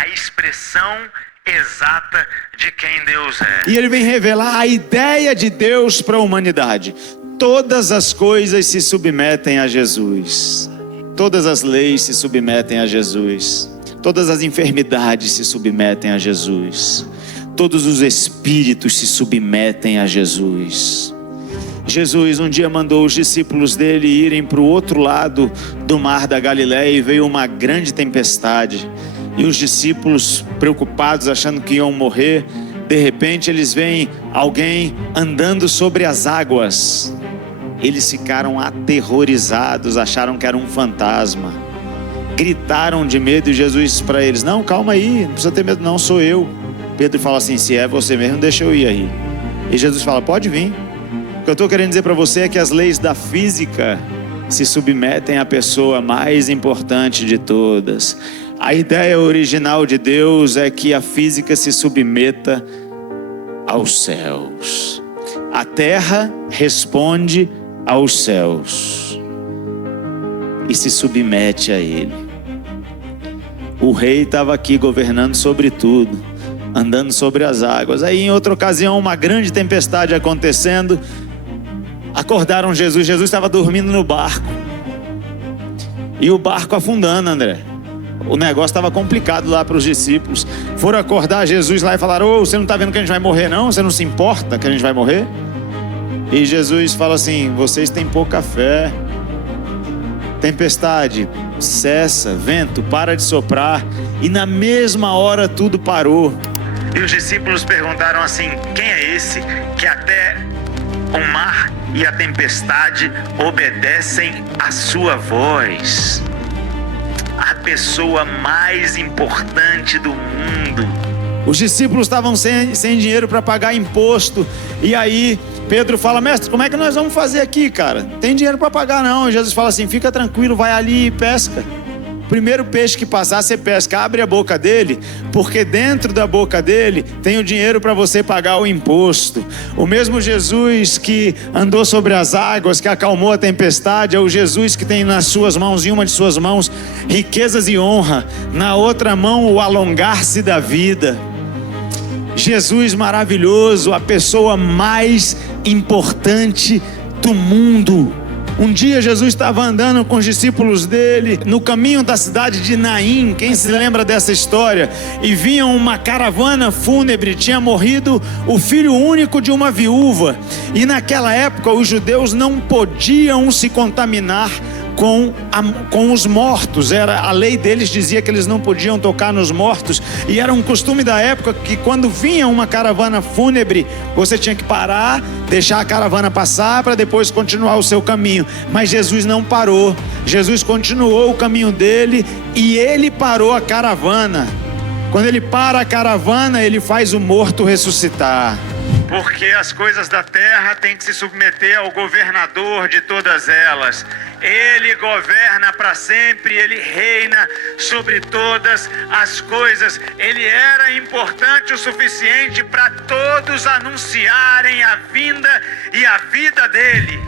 a expressão exata de quem Deus é. E ele vem revelar a ideia de Deus para a humanidade. Todas as coisas se submetem a Jesus. Todas as leis se submetem a Jesus. Todas as enfermidades se submetem a Jesus. Todos os espíritos se submetem a Jesus. Jesus um dia mandou os discípulos dele irem para o outro lado do mar da Galileia e veio uma grande tempestade. E os discípulos, preocupados, achando que iam morrer, de repente eles veem alguém andando sobre as águas. Eles ficaram aterrorizados, acharam que era um fantasma. Gritaram de medo e Jesus disse para eles: não, calma aí, não precisa ter medo não, sou eu. Pedro fala assim: se é você mesmo, deixa eu ir aí. E Jesus fala: pode vir. O que eu estou querendo dizer para você é que as leis da física se submetem à pessoa mais importante de todas. A ideia original de Deus é que a física se submeta aos céus. A terra responde aos céus e se submete a ele. O rei estava aqui governando sobre tudo, andando sobre as águas. Aí em outra ocasião, uma grande tempestade acontecendo, acordaram Jesus. Jesus estava dormindo no barco e o barco afundando, André. O negócio estava complicado lá para os discípulos. Foram acordar Jesus lá e falaram: ô, você não está vendo que a gente vai morrer não? Você não se importa que a gente vai morrer? E Jesus fala assim: vocês têm pouca fé. Tempestade, cessa. Vento, para de soprar. E na mesma hora tudo parou. E os discípulos perguntaram assim: quem é esse que até o mar e a tempestade obedecem à sua voz? A pessoa mais importante do mundo. Os discípulos estavam sem dinheiro para pagar imposto. E aí Pedro fala: mestre, como é que nós vamos fazer aqui, cara? Tem dinheiro para pagar não. E Jesus fala assim: fica tranquilo, vai ali e pesca. Primeiro peixe que passar, você pesca. Abre a boca dele, porque dentro da boca dele tem o dinheiro para você pagar o imposto. O mesmo Jesus que andou sobre as águas, que acalmou a tempestade, é o Jesus que tem nas suas mãos, em uma de suas mãos, riquezas e honra, na outra mão o alongar-se da vida. Jesus maravilhoso, a pessoa mais importante do mundo. Um dia Jesus estava andando com os discípulos dele no caminho da cidade de Naim. Quem se lembra dessa história? E vinha uma caravana fúnebre. Tinha morrido o filho único de uma viúva. E naquela época os judeus não podiam se contaminar com os mortos. A lei deles dizia que eles não podiam tocar nos mortos. E era um costume da época que quando vinha uma caravana fúnebre, você tinha que parar, deixar a caravana passar para depois continuar o seu caminho. Mas Jesus não parou. Jesus continuou o caminho dele e ele parou a caravana. Quando ele para a caravana, ele faz o morto ressuscitar. Porque as coisas da terra têm que se submeter ao governador de todas elas. Ele governa para sempre, ele reina sobre todas as coisas. Ele era importante o suficiente para todos anunciarem a vinda e a vida dele.